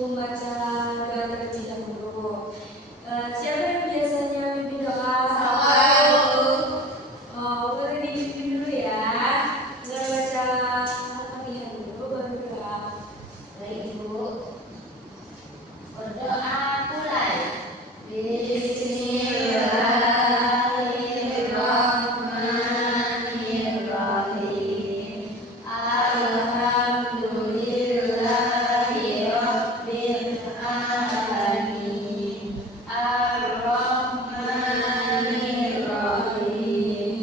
membaca doa terkecil dahulu. Siapa yang biasanya pimpin doa? Boleh dipimpin dulu ya. Kita baca Al-Fatihah dulu baru doa. Baik Ibu. Berdoa mulai. Bismillahirrahmanirrahim. Alhamdulillahirabbil alamin. Ar-Rahmanirrahim.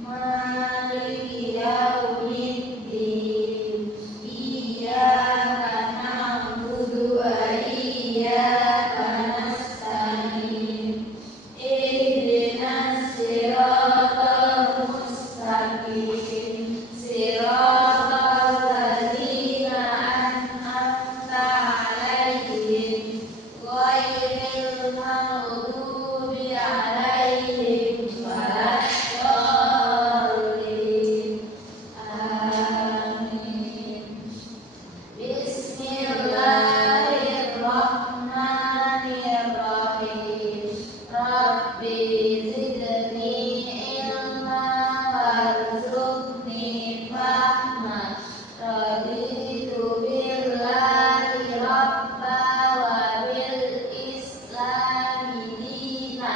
Maliki yaumiddin. Iyyaka na'budu wa iyyaka nasta'in. Ihdinas siratal mustaqim. Siratal ladzina an'amta 'alaihim ghairil maghdubi 'alaihim waladdallin. Amin. Bismillahirrahmanirrahim. Rabbi zidni ilma warzuqni fahma. Raditu billahi rabba wa bil islami dina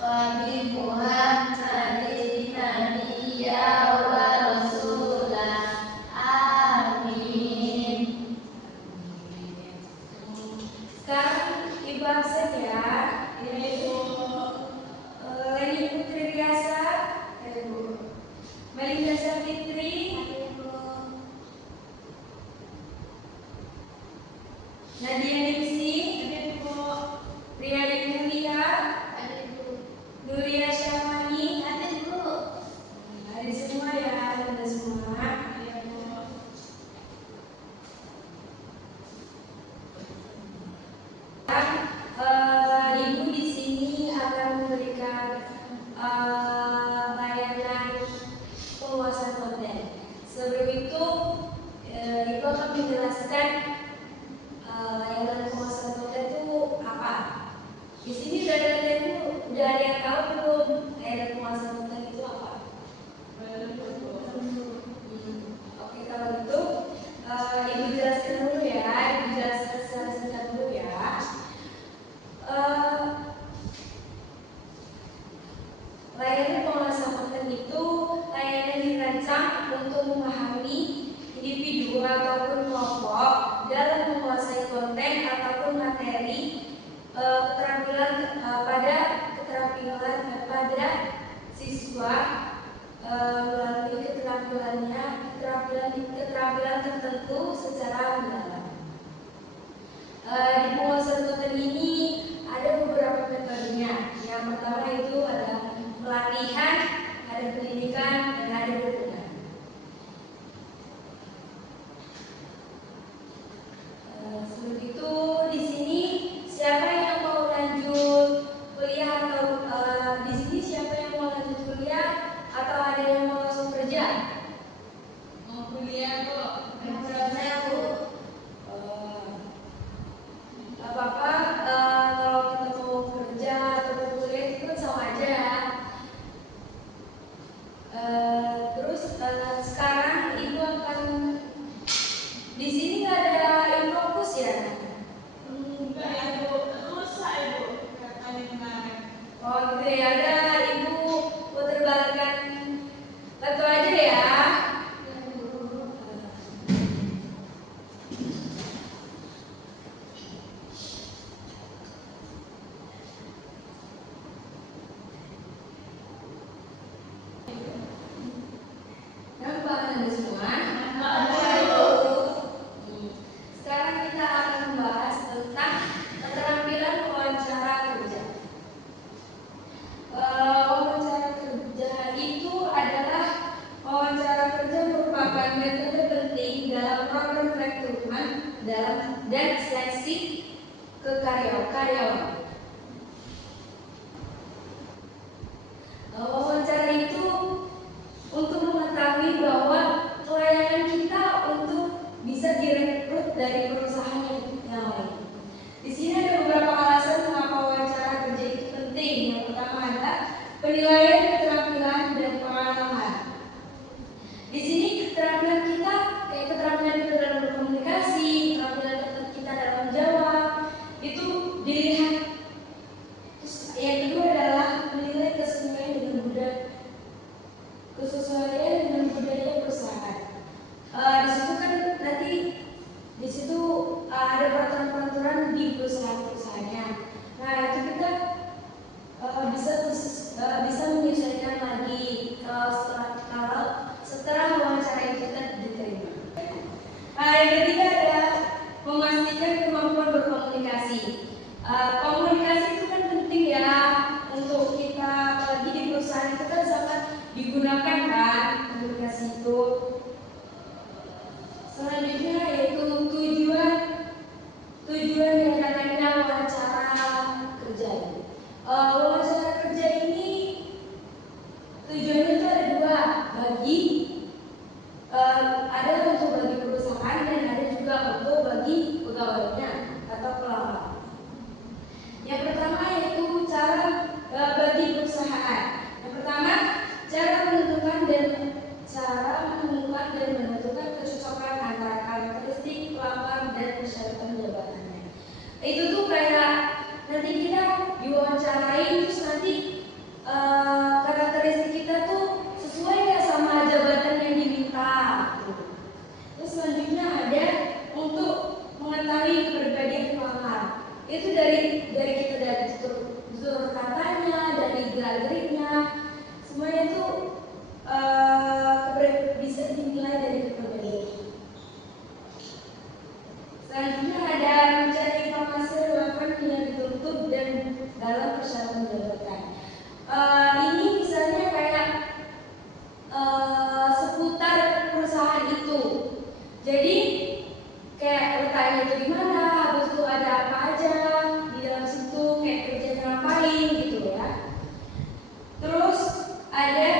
wa bi Muhammadin nabiyya wa rasula. Amin. Sekarang Ibu absen ya. Ini Ibu Leni Putri Biasa, Ibu Melinda Savitri, Nadia Ningsi, Riyadi Mulia, Nuria Syamani, ada semua ya, ada semua. Ibu di sini akan memberikan layanan penguasaan konten. Sebelum itu, Ibu akan menjelaskan layanan penguasaan konten itu apa. Di sini udah ada yang tahu belum layanan penguasaan konten itu apa? Oke, kalau gitu Ibu jelaskan dulu ya. Ibu jelaskan secara singkat dulu ya. Layanan penguasaan konten itu layanan dirancang untuk memahami individu ataupun kelompok dalam menguasai konten ataupun materi keterampilan pada siswa melalui keterampilan tertentu secara mendalam. Di penguasaan konten ini ada beberapa metodenya. Yang pertama itu ada pelatihan, ada pendidikan, dan ada dukungan. Sebelum itu di sini siapa yang mau lanjut kuliah atau di sini siapa yang mau lanjut kuliah atau ada yang mau langsung kerja? Mau kuliah kok. Saya Bu. Gak apa-apa, kalau kita mau kerja atau mau kuliah itu kan sama aja ya. Terus sekarang Ibu akan di sini nggak ada Infokus ya? Enggak Ibu, rusak Ibu katanya kemarin. Oh gitu ya, ada Ibu putar balikan satu aja ya. Nampak Anda semua? Sekarang kita akan membahas tentang keterampilan wawancara kerja. Wawancara kerja itu adalah wawancara kerja merupakan metode penting dalam program rekrutmen dan seleksi ke karyawan. Wawancara itu untuk mengetahui bahwa pelayanan kita untuk bisa direkrut dari perusahaan yang lain. berkesesuaian dengan budaya perusahaan. Di situ kan nanti di situ ada peraturan-peraturan di perusahaan-perusahaannya. Nah itu kita bisa menyesuaikan lagi kalau setelah wawancara itu kita diterima. Yang ketiga adalah memastikan kemampuan berkomunikasi. Komunikasi itu kan penting ya untuk kita, apalagi di perusahaan itu kan sangat digunakan kan komunikasi itu. Selanjutnya yaitu tujuan diadakannya wawancara kerja. Wawancara kerja ini tujuannya itu ada dua, ada untuk bagi perusahaan dan ada juga untuk bagi pegawainya atau pelamar. Yang pertama yaitu cara bagi perusahaan. Yang pertama cara menentukan dan menentukan kecocokan antara karakteristik pelamar dan persyaratan jabatannya. Itu tuh kayak nanti kita diwawancarai terus nanti karakteristik kita tuh sesuai nggak sama jabatan yang diminta. Terus selanjutnya ada untuk mengetahui kepribadian pelamar. Itu dari kita dari tutur katanya, dari gerak-geriknya, semuanya itu bisa dinilai dari kepribadian. Selanjutnya ada mencari informasi relevan yang dituntut dan dalam persyaratan jabatan. Ini misalnya kayak seputar perusahaan itu. Jadi kayak letaknya itu di mana, habis itu ada apa aja di dalam situ, kayak kerjanya ngapain gitu ya. Terus ada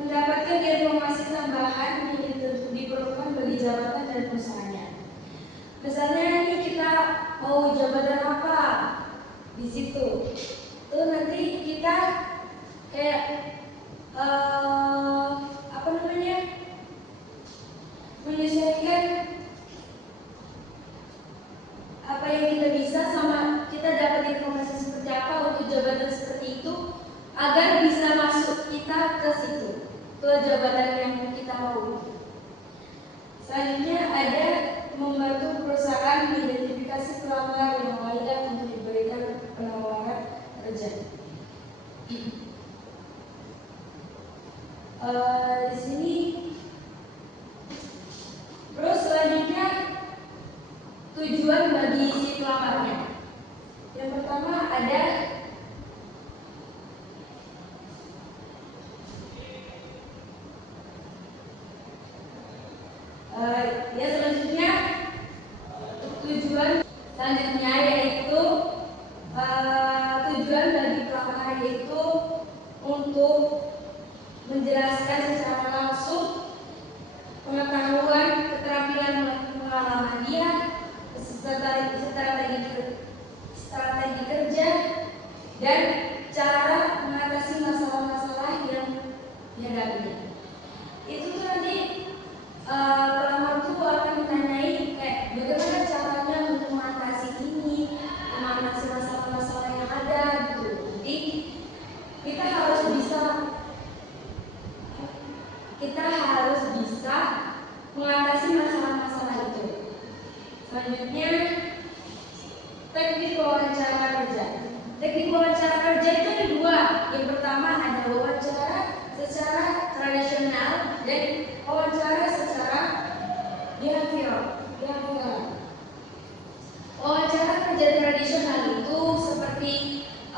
mendapatkan informasi tambahan yang diperlukan bagi jabatan dan perusahaannya. Misalnya ini kita mau jabatan apa di situ, tuh nanti kita kayak menyesuaikan apa yang kita bisa sama kita dapat informasi seperti apa untuk jabatan seperti itu agar bisa masuk kita ke situ, ke jabatan yang kita mau. Selanjutnya ada membantu perusahaan mengidentifikasi pelamar yang layak untuk diberikan penawaran kerja. Di sini terus selanjutnya tujuan bagi si pelamarnya. Yang pertama ada selanjutnya tujuan selanjutnya yaitu tujuan bagi pelamar yaitu untuk menjelaskan secara langsung pengetahuan, keterampilan, pengalaman dia, strategi kerja, dan cara mengatasi masalah-masalah yang dihadapinya. Itu tuh nanti pelamar tuh akan menanyai kayak bagaimana caranya untuk mengatasi ini, mengatasi masalah-masalah yang ada gitu. Jadi kita harus bisa mengatasi masalah-masalah itu. Selanjutnya teknik wawancara kerja. Teknik wawancara kerja itu ada dua. Yang pertama ada wawancara secara tradisional dan wawancara secara behavioral. Wawancara kerja tradisional itu seperti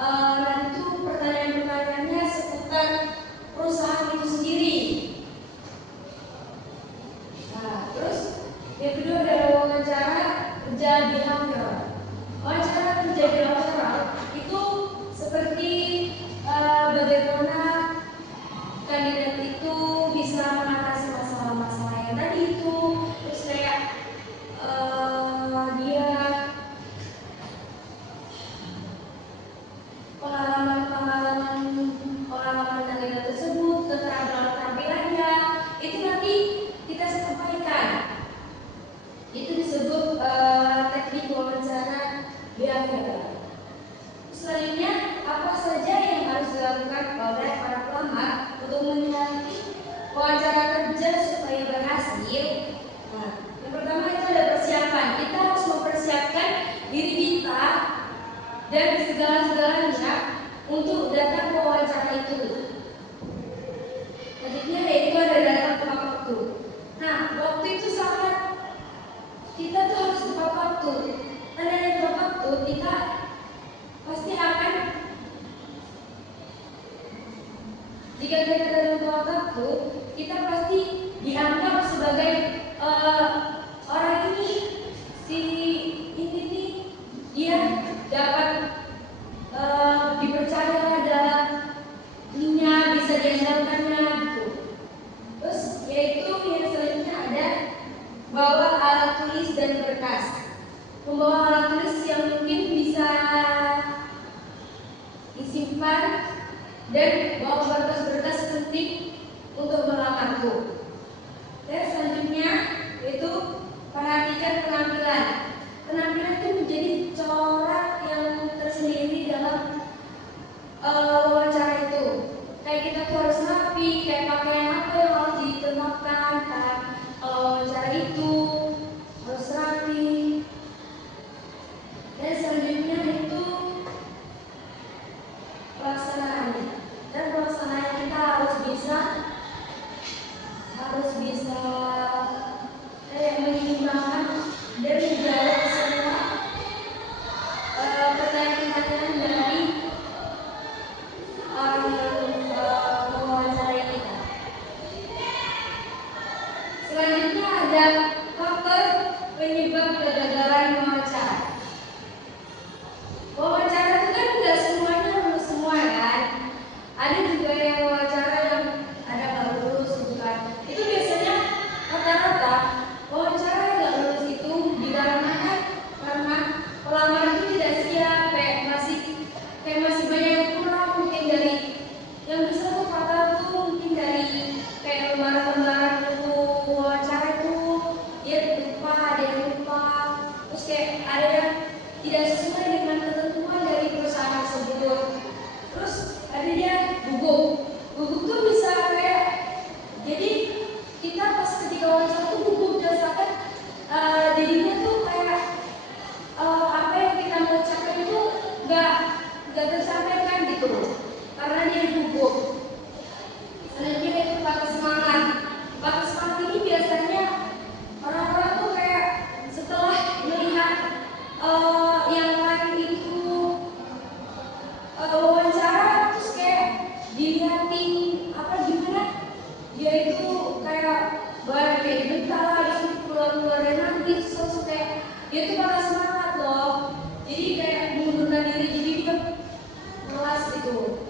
nanti tuh pertanyaan-pertanyaannya seputar perusahaan itu sendiri. Nah, terus yang kedua adalah wawancara kerja behavioral. Wawancara kerja behavioral itu seperti bagaimana kandidat itu bisa mengatasi masalah-masalah yang tadi itu, terus kayak untuk menyelidiki wawancara kerja supaya berhasil. Nah, yang pertama itu ada persiapan. Kita harus mempersiapkan diri kita dan segala-galanya untuk datang ke wawancara itu. Selanjutnya yaitu ada datang tepat waktu. Nah, waktu itu sangat kita tuh harus tepat waktu. Karena yang tepat waktu kita pasti akan, jika kita datang tepat waktu, kita pasti dianggap sebagai orang ini, si ini nih dia dapat dipercaya dalam dunia, bisa diandalkannya gitu. Terus yaitu yang selanjutnya ada bawa alat tulis dan berkas. Membawa alat tulis yang mungkin bisa disimpan dan bawa berkas-berkas penting untuk melamarku. Dan selanjutnya itu perhatikan penampilan. Penampilan itu menjadi corak yang tersendiri dalam wawancara itu. Kayak kita tuh harus rapi, kayak pakaian apa yang harus ditentukan kan. Wawancara itu harus rapi. Dan selanjutnya itu pelaksanaannya. Dan pelaksanaan kita harus bisa menyeimbangkan dan menjawab semua pertanyaan-pertanyaan dari orang yang mewawancarai kita. Selanjutnya ada faktor penyebab kegagalan wawancara. Wawancara itu kan nggak semuanya lulus semua kan. Ada juga yang wawancara yang ada nggak lulus gitu kan. Itu biasanya rata-rata wawancara yang nggak lulus itu dikarenakan karena pelamar itu tidak siap, kayak masih banyak yang kurang, mungkin dari yang bisa tuh kata tuh mungkin dari kayak lembaran-lembaran itu wawancara itu dia lupa, ada yang lupa, terus kayak ada yang tidak sesuai dengan ketentuan dari perusahaan tersebut. Terus ada dia gugup tuh bisa kayak, jadi kita pas ketika wawancara tuh gugup dirasakan jadinya tuh kayak apa yang kita mau capai itu nggak tersampaikan gitu karena dia gugup. Selanjutnya itu patah semangat. Patah semangat ini biasanya orang-orang tuh kayak setelah melihat yang lain itu wawancara, terus kayak dilihatin apa gimana dia itu kayak barang kayak bentar lagi keluar-keluarin lagi, terus kayak dia tuh patah semangat loh, jadi kayak mengundurkan diri, jadi dia malas gitu.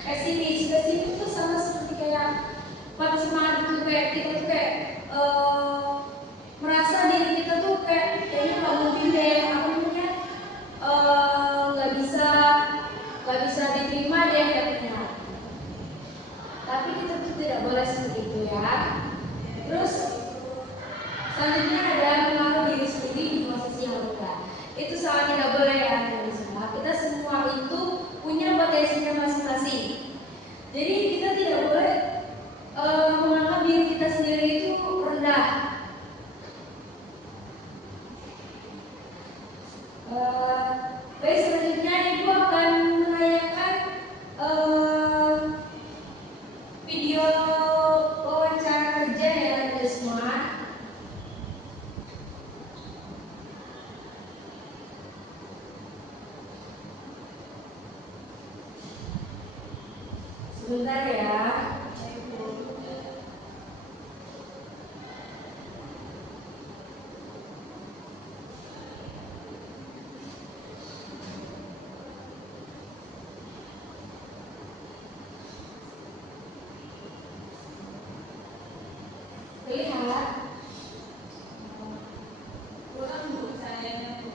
Pesimis tuh sama seperti kayak patah semangat itu, kayak kita tuh kayak merasa diri kita tuh kayaknya nggak mungkin deh, apa namanya, nggak bisa diterima deh katanya. Tapi kita tuh tidak boleh seperti itu ya. Terus selanjutnya ada mengaruh diri sendiri di posisi yang rendah. Itu sangat tidak boleh ya teman-teman. Kita semua itu punya potensinya masing-masing. Jadi kita tidak boleh menganggap diri kita sendiri itu rendah. Baik, selanjutnya Ibu akan menanyakan video wawancara kerja ya teman semua. Sebentar ya. Lihat. Kurang Bu sayanya Bu.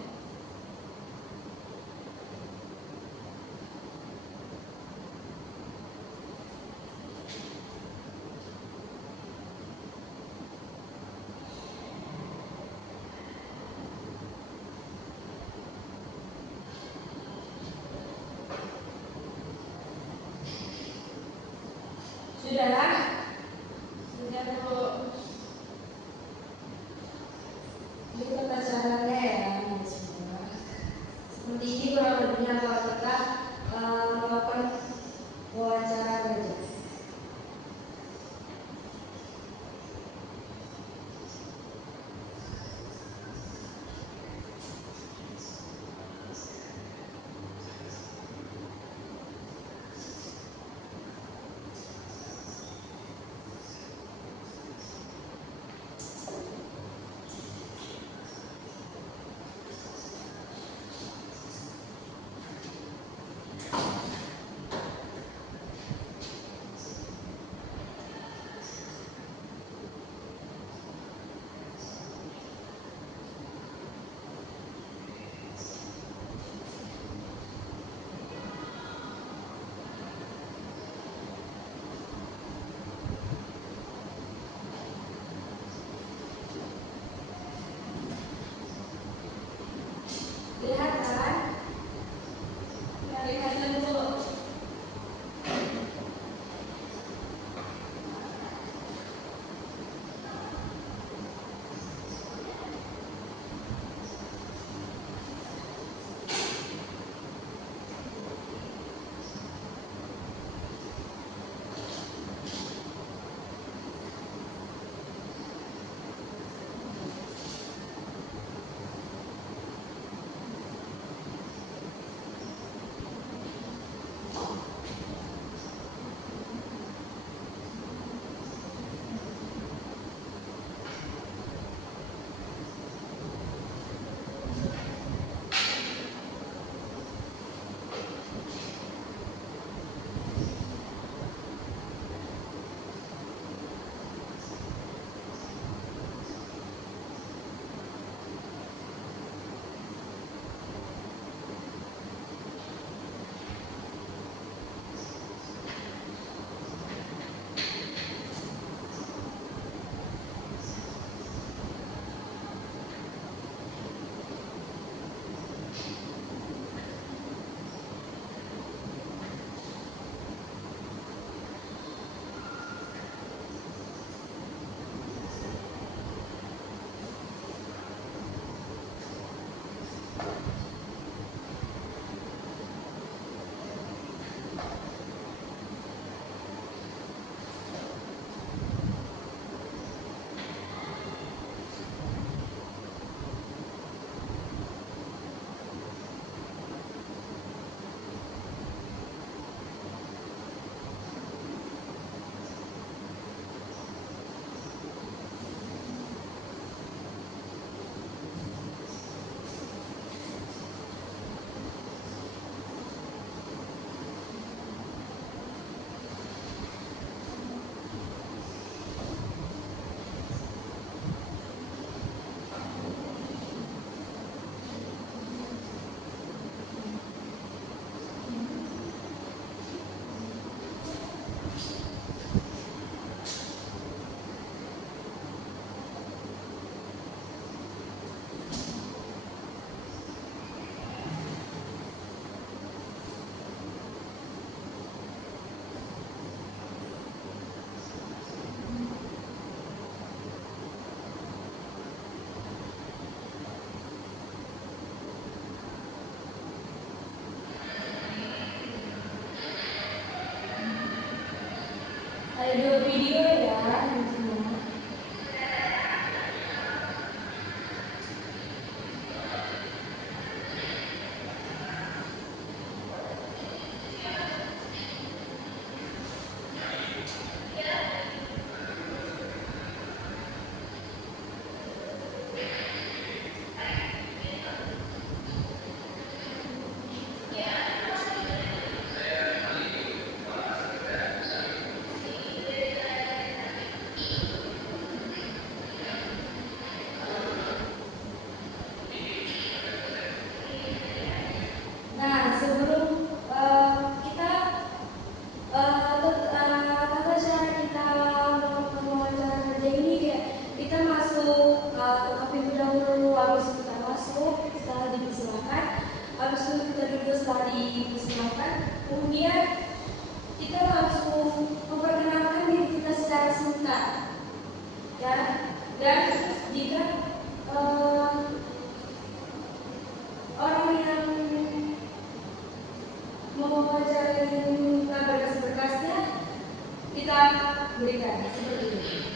Sudah? Sudah Bu. Ini tata caranya ya, semua. Seperti ini kurang lebihnya kalau kita melakukan wawancara kerja. Lihat kan? Kelihatan Bu. Ada 2 video ya di sini. Nah, sebelum kita tata cara kita melakukan wawancara kerja ini kayak kita masuk ke pintu dahulu, habis itu kita masuk setelah dipersilakan, habis itu kita duduk setelah dipersilakan, kemudian kita langsung memperkenalkan kita berikan seperti ini.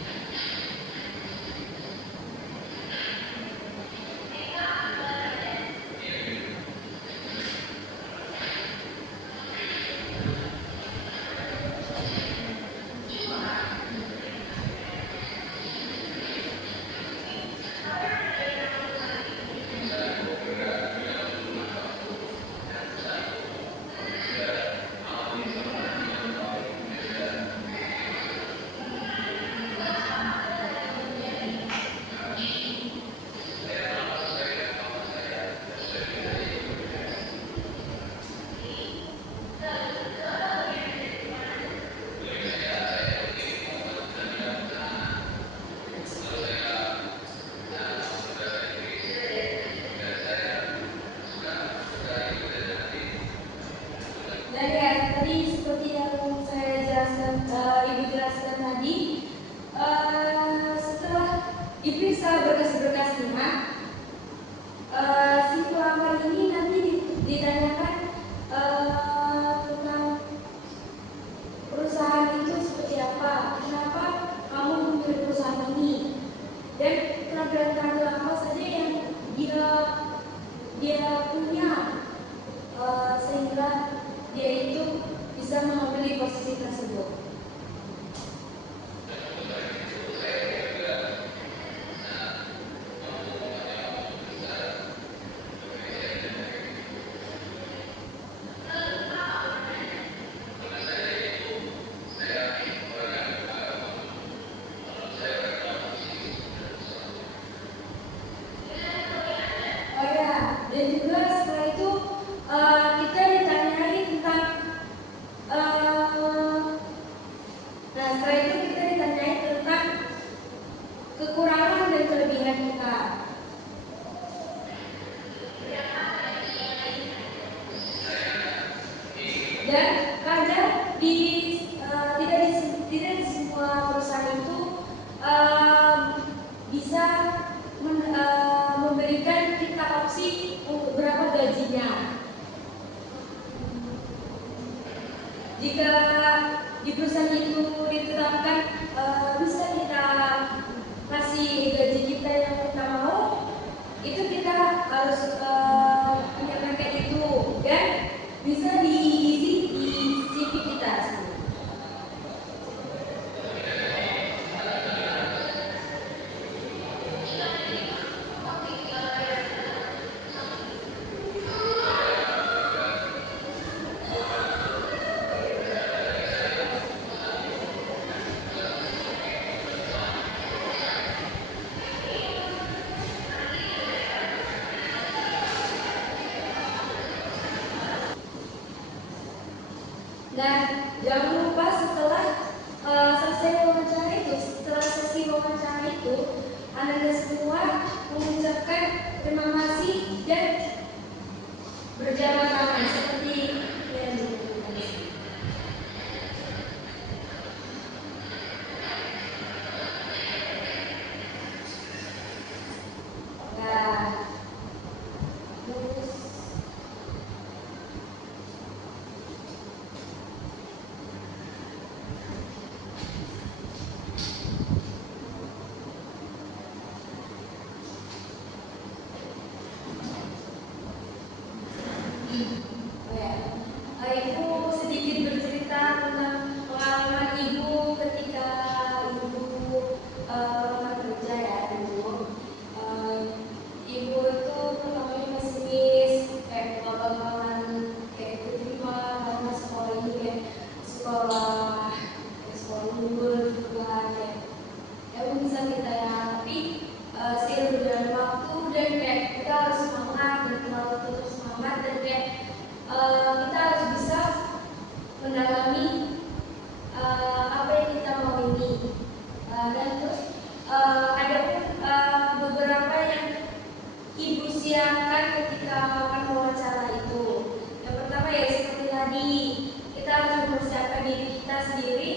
Dan ya, tadi seperti yang saya jelaskan, Ibu jelaskan tadi, setelah diperiksa berkas-berkasnya, si pelamar ini nanti ditanyakan tentang perusahaan itu seperti apa, kenapa kamu memilih perusahaan ini, dan keterampilan apa saja yang dia punya, sehingga dia itu bisa mengambil posisi tersebut. Oh ya, dan juga setelah itu kita ditanyai tentang setelah itu kita ditanyai tentang kekurangan dan kelebihan kita. Dan kadang tidak di semua perusahaan itu bisa memberikan kita opsi untuk berapa gajinya. Jika di perusahaan itu ditetapkan bisa kita kasih gaji kita yang kita mau, itu kita harus menyampaikan itu dan bisa diisi di CV kita. Dan jangan lupa setelah selesai wawancara itu, setelah sesi wawancara itu, Anda semua mengucapkan terima kasih dan berjabat tangan seperti yang dilakukan. Nah, terus Ibu sedikit bercerita tentang pengalaman Ibu ketika Ibu melamar kerja ya Ibu. Ibu itu pertamanya pesimis, kayak bakalan kayak diterima karena sekolah ini kayak sekolah unggul juga kayak bisa kita ya, tapi seiring berjalan waktu dan kayak kita harus semangat dan terlalu terus semangat dan kayak kita harus bisa mendalami apa yang kita mau ini. Dan terus ada pun beberapa yang Ibu siapkan ketika melakukan wawancara itu. Yang pertama ya seperti tadi, kita harus mempersiapkan diri kita sendiri.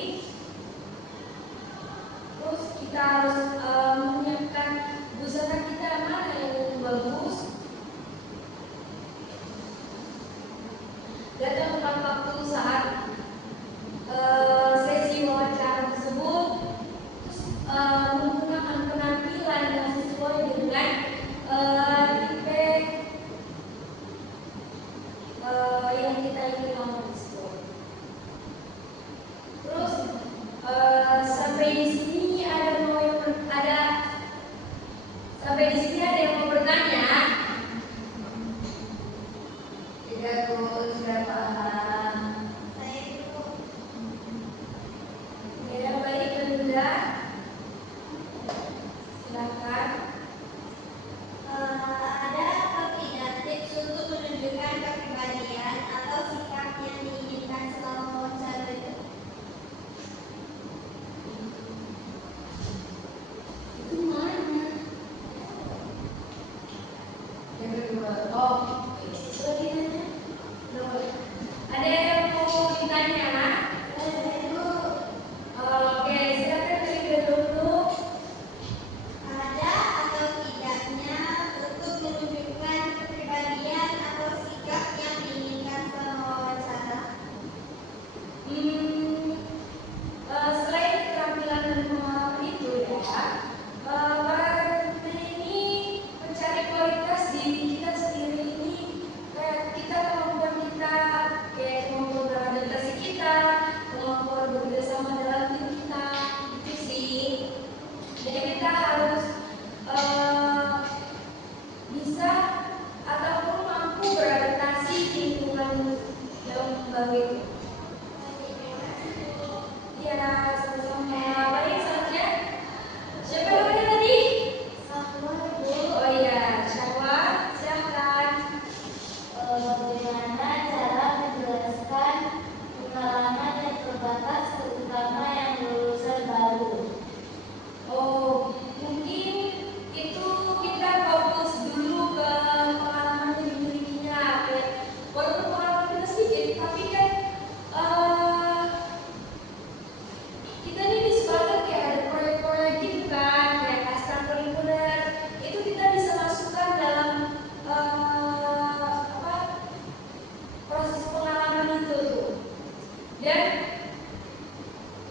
Terus kita harus menyiapkan busana kita mana yang bagus. Datang tepat waktu saat sesi wawancara.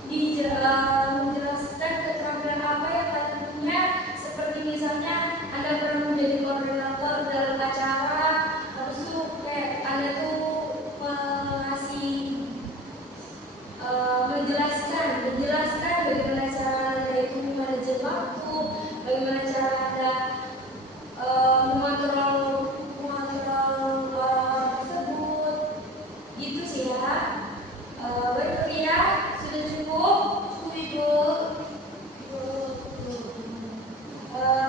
menjelaskan keterampilan apa yang kalian punya, seperti misalnya Anda pernah menjadi koordinator dalam acara, habis itu kayak Anda tuh menjelaskan bagaimana cara Anda itu manajer waktu, bagaimana cara Anda mengontrol orang tersebut, gitu sih ya. Baik ya, sudah cukup?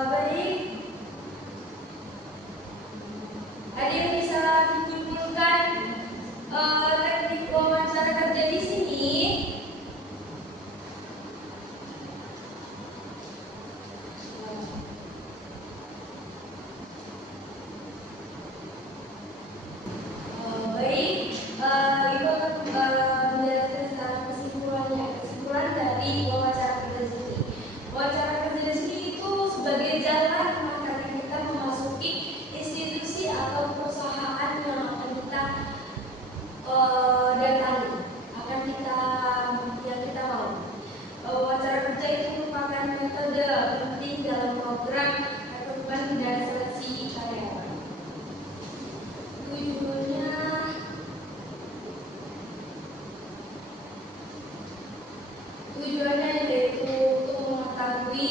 Baik. Ada yang bisa dikumpulkan teknik wawancara kerja di sini? Baik, Ibu akan menjelaskan sekarang kesimpulannya. Kesimpulan dari wawancara kerja di sini. Wawancara kerja di sini itu sebagai jalan makanya kita memasuki institusi atau perusahaan yang akan kita datangi, yang kita mau. Wawancara kerja itu merupakan metode penting dalam program rekrutmen dan seleksi karyawan. Tujuannya yaitu untuk mengetahui